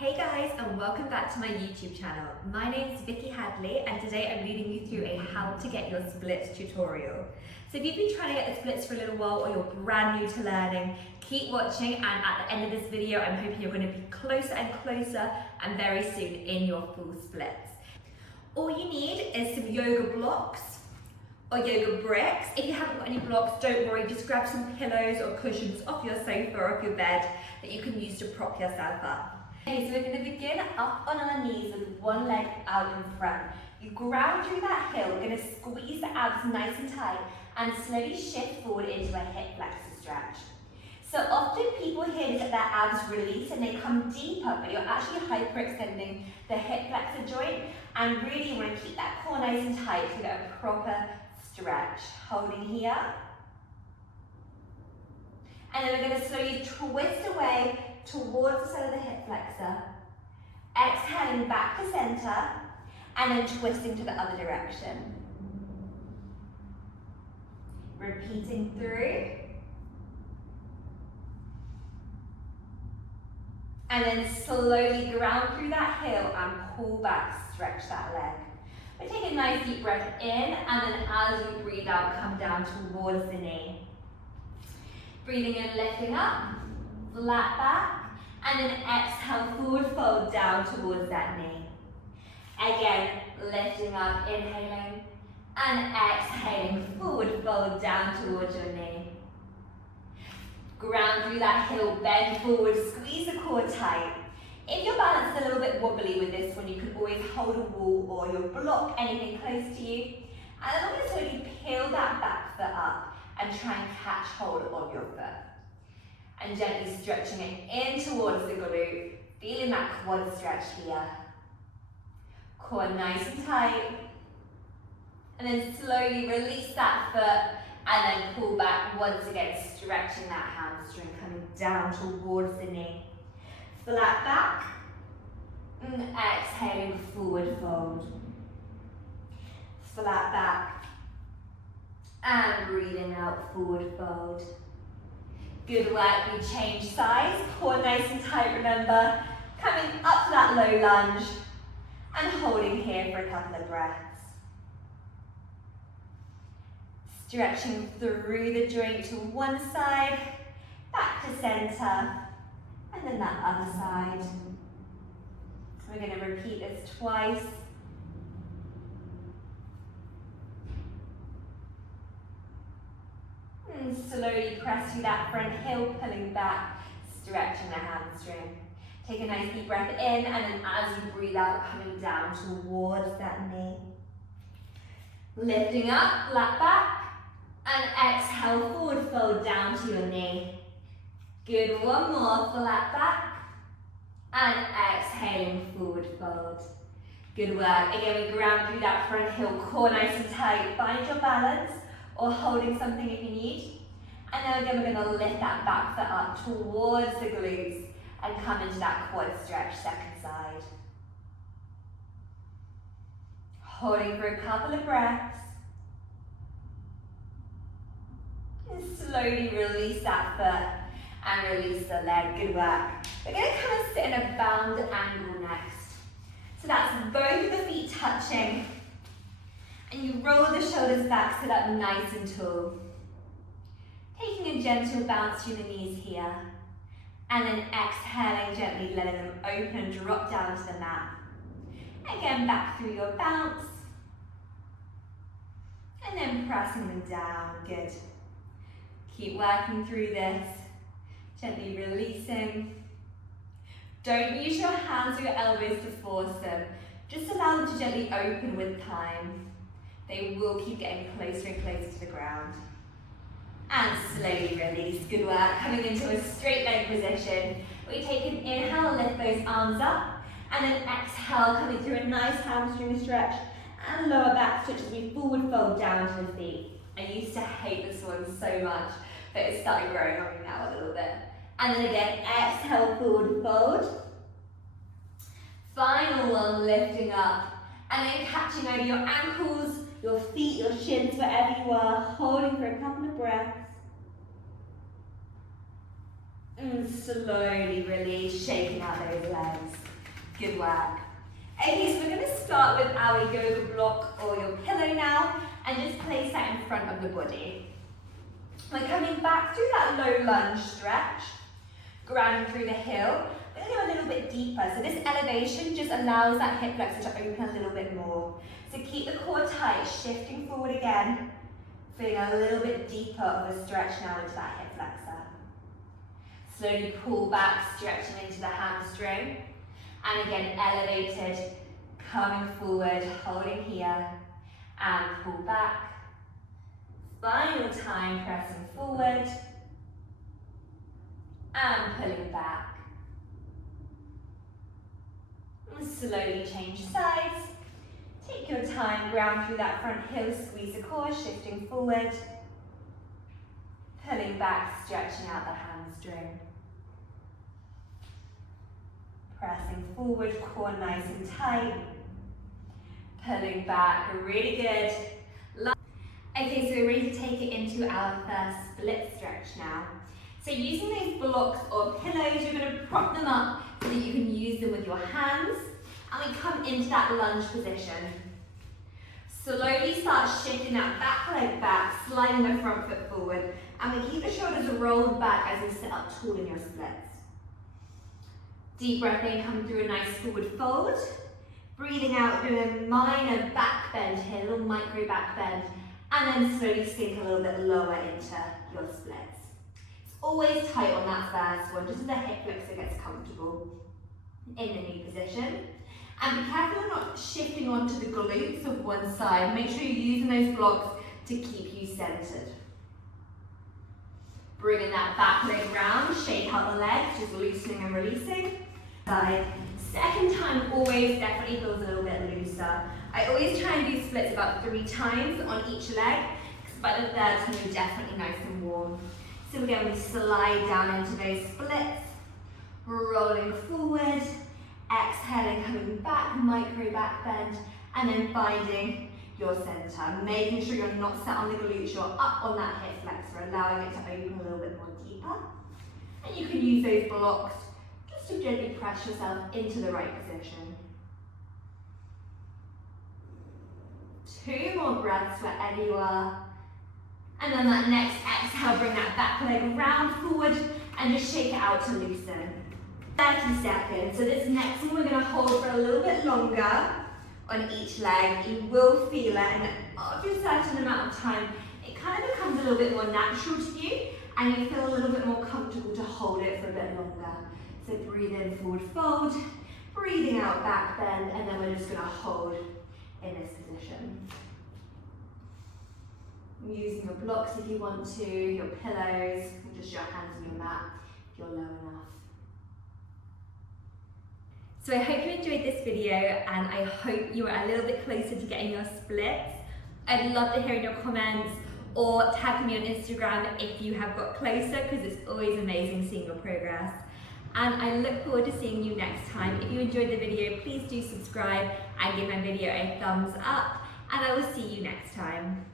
Hey guys, and welcome back to my YouTube channel. My name is Vicky Hadley, and today I'm leading you through a how to get your splits tutorial. So if you've been trying to get the splits for a little while or you're brand new to learning, keep watching, and at the end of this video I'm hoping you're going to be closer and closer and very soon in your full splits. All you need is some yoga blocks or yoga bricks. If you haven't got any blocks, don't worry, just grab some pillows or cushions off your sofa or off your bed that you can use to prop yourself up. Okay, so we're going to begin up on our knees with one leg out in front. You ground through that heel, we're going to squeeze the abs nice and tight and slowly shift forward into a hip flexor stretch. So often people here get their abs release and they come deeper, but you're actually hyperextending the hip flexor joint, and really you want to keep that core nice and tight to get a proper stretch. Holding here. And then we're going to slowly twist away towards the side of the hip flexor, exhaling back to center, and then twisting to the other direction. Repeating through. And then slowly ground through that heel and pull back, stretch that leg. But take a nice deep breath in, and then as you breathe out, come down towards the knee. Breathing in, lifting up, flat back, and then exhale, forward fold down towards that knee. Again, lifting up, inhaling, and exhaling, forward fold down towards your knee. Ground through that heel, bend forward, squeeze the core tight. If your balance is a little bit wobbly with this one, you can always hold a wall or your block, anything close to you. And then I'm going to slowly peel that back foot up and try and catch hold of your foot. And gently stretching it in towards the glute, feeling that quad stretch here. Core nice and tight. And then slowly release that foot and then pull back once again, stretching that hamstring, coming down towards the knee. Flat back, and exhaling, forward fold. Flat back, and breathing out, forward fold. Good work, we change size, core nice and tight, remember. Coming up to that low lunge, and holding here for a couple of breaths. Stretching through the joint to one side, back to center, and then that other side. We're going to repeat this twice. And slowly press through that front heel, pulling back, stretching the hamstring. Take a nice deep breath in, and then as you breathe out, coming down towards that knee. Lifting up, flat back, and exhale, forward fold down to your knee. Good, one more, flat back, and exhaling, forward fold. Good work. Again, we ground through that front heel, core nice and tight. Find your balance, or holding something if you need. And then again, we're going to lift that back foot up towards the glutes and come into that quad stretch, second side. Holding for a couple of breaths. And slowly release that foot and release the leg. Good work. We're going to come and sit in a bound angle next. So that's both of the feet touching. And you roll the shoulders back, sit up nice and tall. Taking a gentle bounce through the knees here. And then exhaling gently, letting them open and drop down to the mat. Again, back through your bounce. And then pressing them down, good. Keep working through this. Gently releasing. Don't use your hands or your elbows to force them. Just allow them to gently open with time. They will keep getting closer and closer to the ground. And slowly release. Good work. Coming into a straight leg position. We take an inhale, lift those arms up. And then exhale, coming through a nice hamstring stretch. And lower back stretch as we forward fold down to the feet. I used to hate this one so much, but it's started growing on me now a little bit. And then again, exhale, forward fold. Final one, lifting up. And then catching over your ankles, your feet, your shins, wherever you are, holding for a couple of breaths. And slowly release, shaking out those legs. Good work. Okay, so we're going to start with our yoga block or your pillow now, and just place that in front of the body. We're coming back through that low lunge stretch, ground through the heel. We're going to go a little bit deeper. So this elevation just allows that hip flexor to open a little bit more. So keep the core tight, shifting forward again, feeling a little bit deeper of a stretch now into that hip flexor. Slowly pull back, stretching into the hamstring. And again, elevated, coming forward, holding here, and pull back. Final time, pressing forward, and pulling back. And slowly change sides. Take your time, ground through that front heel, squeeze the core, shifting forward, pulling back, stretching out the hamstring. Pressing forward, core nice and tight. Pulling back, really good. Okay, so we're ready to take it into our first split stretch now. So using those blocks or pillows, you're going to prop them up so that you can use them with your hands. And we come into that lunge position. Slowly start shifting that back leg back, sliding the front foot forward. And we keep the shoulders rolled back as we sit up tall in your splits. Deep breath in, come through a nice forward fold. Breathing out, doing a minor back bend here, a little micro back bend. And then slowly sink a little bit lower into your splits. It's always tight on that first one, just as the hip flexor gets comfortable in the new position. And be careful not shifting onto the glutes of one side. Make sure you're using those blocks to keep you centered. Bringing that back leg round, shake out the legs, just loosening and releasing. Side. Second time always definitely feels a little bit looser. I always try and do splits about 3 times on each leg, because by the third time you're definitely nice and warm. So again, we slide down into those splits, rolling forward, exhaling, coming back, micro back bend, and then finding your center. Making sure you're not set on the glutes, you're up on that hip flexor, allowing it to open a little bit more deeper. And you can use those blocks just to gently press yourself into the right position. 2 more breaths wherever you are. And then that next exhale, bring that back leg round forward and just shake it out to loosen. 30 seconds. So this next one we're going to hold for a little bit longer on each leg. You will feel it, and after a certain amount of time, it kind of becomes a little bit more natural to you, and you feel a little bit more comfortable to hold it for a bit longer. So breathe in, forward fold, breathing out, back bend, and then we're just going to hold in this position. Using your blocks if you want to, your pillows, or just your hands on your mat if you're low enough. So I hope you enjoyed this video, and I hope you are a little bit closer to getting your splits. I'd love to hear in your comments, or tag me on Instagram if you have got closer, because it's always amazing seeing your progress. And I look forward to seeing you next time. If you enjoyed the video, please do subscribe and give my video a thumbs up, and I will see you next time.